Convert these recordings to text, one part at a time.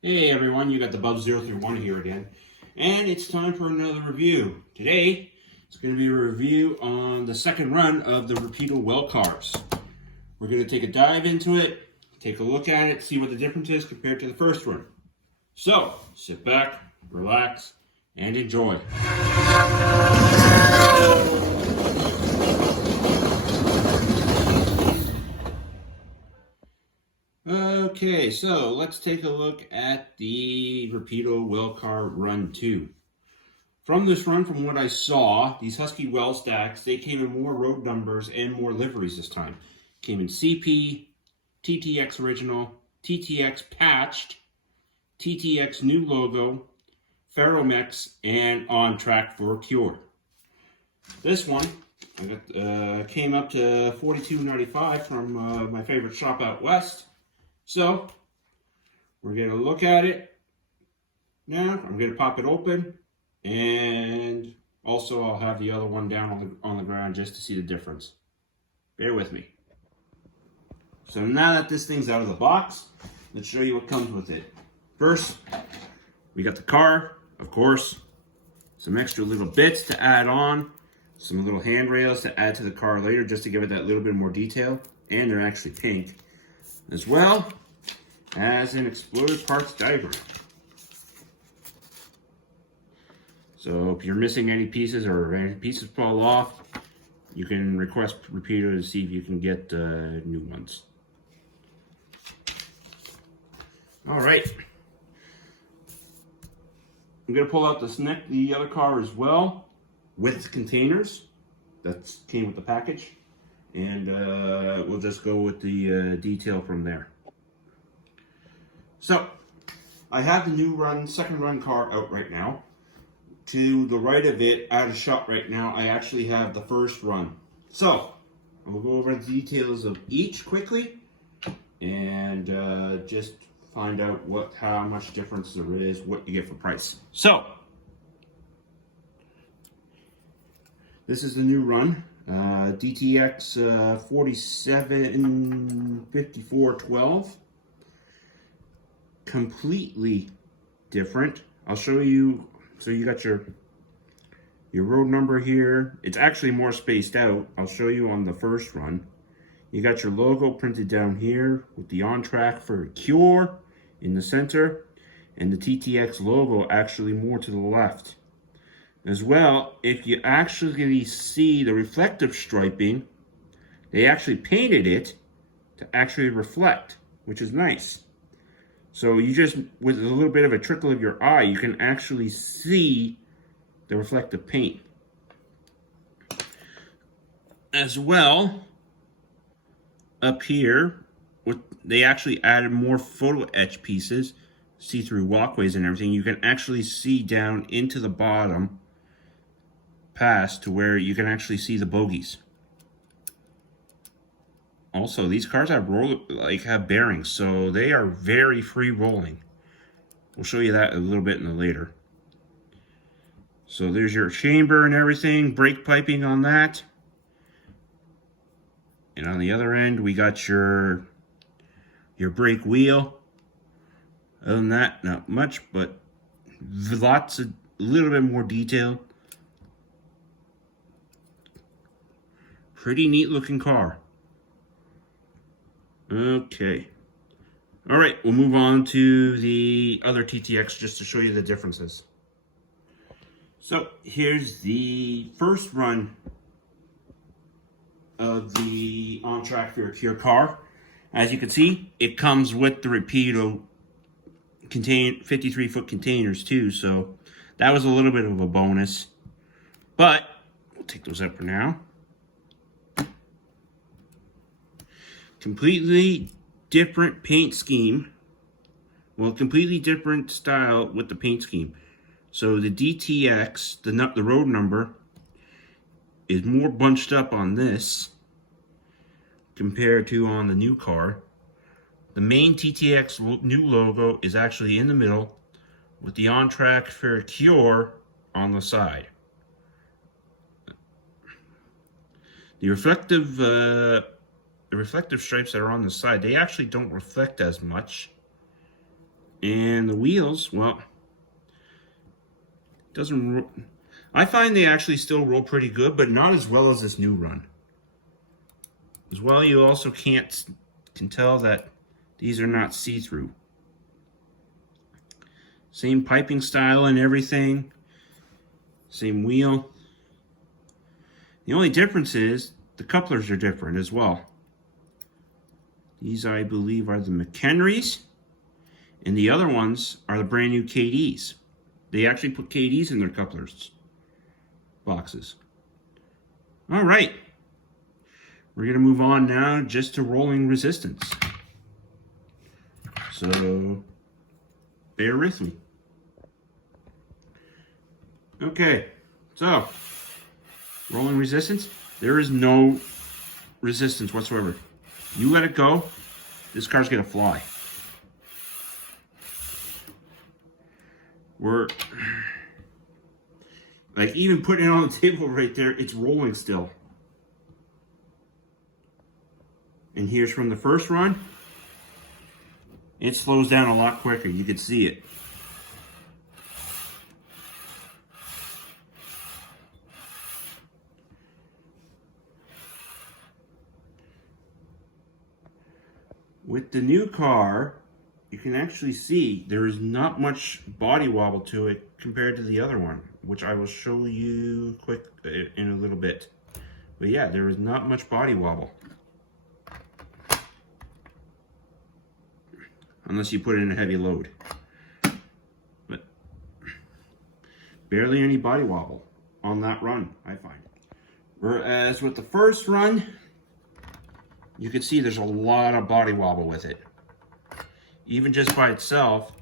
Hey everyone, you got the Bub031 here again, and it's time for another review. Today, it's going to be a review on the second run of the Rapido well cars. We're going to take a dive into it, take a look at it, see what the difference is compared to the first run. So, sit back, relax, and enjoy. Okay, so let's take a look at the Rapido well car run 2. From this run, from what I saw, these Husky well stacks, they came in more road numbers and more liveries this time. Came in CP, TTX original, TTX patched, TTX new logo, Ferromex, and on track for cure. This one came up to $42.95 from my favorite shop out west. So, we're going to look at it now. I'm going to pop it open, and also I'll have the other one down on the ground just to see the difference. Bear with me. So now that this thing's out of the box, let's show you what comes with it. First, we got the car, of course, some extra little bits to add on, some little handrails to add to the car later just to give it that little bit more detail, and they're actually pink, as well as an exploded parts diagram. So if you're missing any pieces or any pieces fall off, you can request Rapido to see if you can get new ones. All right. I'm gonna pull out the other car as well with containers. That came with the package. And we'll just go with the detail from there. So, I have the new second run car out right now. To the right of it, out of shot right now, I actually have the first run. So, we'll go over the details of each quickly and just find out how much difference there is, what you get for price. So, this is the new run. DTX 475412. Completely different. I'll show you. So you got your road number here. It's actually more spaced out. I'll show you on the first run. You got your logo printed down here with the on track for cure in the center, and the TTX logo actually more to the left. As well, if you actually see the reflective striping, they actually painted it to actually reflect, which is nice. So you just, with a little bit of a trickle of your eye, you can actually see the reflective paint. As well, up here, they actually added more photo etch pieces, see-through walkways and everything. You can actually see down into the bottom past to where you can actually see the bogies. Also, these cars have bearings, so they are very free rolling. We'll show you that a little bit later. So there's your chamber and everything, brake piping on that. And on the other end, we got your brake wheel. Other than that, not much, but a little bit more detail. Pretty neat looking car. Okay. All right, we'll move on to the other TTX just to show you the differences. So here's the first run of the on track for cure car. As you can see, it comes with the Rapido 53-foot containers too, so that was a little bit of a bonus. But we'll take those out for now. Completely different paint scheme. Well, completely different style with the paint scheme. So the DTX, the road number, is more bunched up on this compared to on the new car. The main TTX new logo is actually in the middle with the on track for cure on the side. The reflective stripes that are on the side, they actually don't reflect as much. And the wheels, well, I find they actually still roll pretty good, but not as well as this new run. As well, you also can tell that these are not see-through. Same piping style and everything. Same wheel. The only difference is the couplers are different as well. These, I believe, are the McHenrys, and the other ones are the brand new KDs. They actually put KDs in their couplers boxes. All right. We're going to move on now just to rolling resistance. So, bear with me. Okay, so, rolling resistance, there is no resistance whatsoever. You let it go, this car's going to fly. We're, like, even putting it on the table right there, it's rolling still. And here's from the first run. It slows down a lot quicker. You can see it. With the new car, you can actually see there is not much body wobble to it compared to the other one, which I will show you quick in a little bit. But yeah, there is not much body wobble. Unless you put it in a heavy load. But barely any body wobble on that run, I find. Whereas with the first run, you can see there's a lot of body wobble with it. Even just by itself,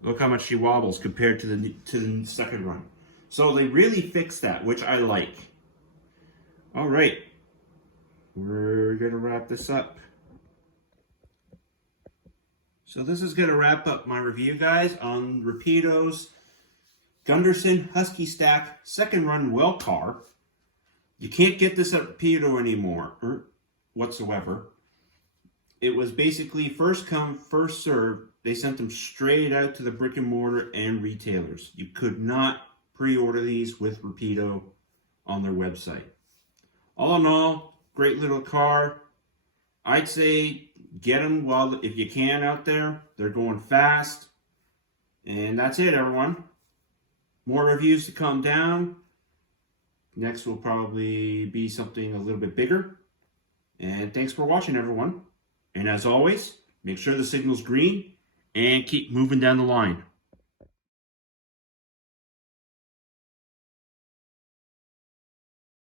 look how much she wobbles compared to the second run. So they really fixed that, which I like. All right, we're gonna wrap this up. So this is going to wrap up my review, guys, on Rapido's Gunderson Husky Stack second run well car. You can't get this at Rapido anymore, or whatsoever. It was basically first come, first served. They sent them straight out to the brick and mortar and retailers. You could not pre-order these with Rapido on their website. All in all, great little car. I'd say get them while, if you can, out there. They're going fast. And that's it, everyone. More reviews to come down. Next will probably be something a little bit bigger. And thanks for watching, everyone. And as always, make sure the signal's green and keep moving down the line.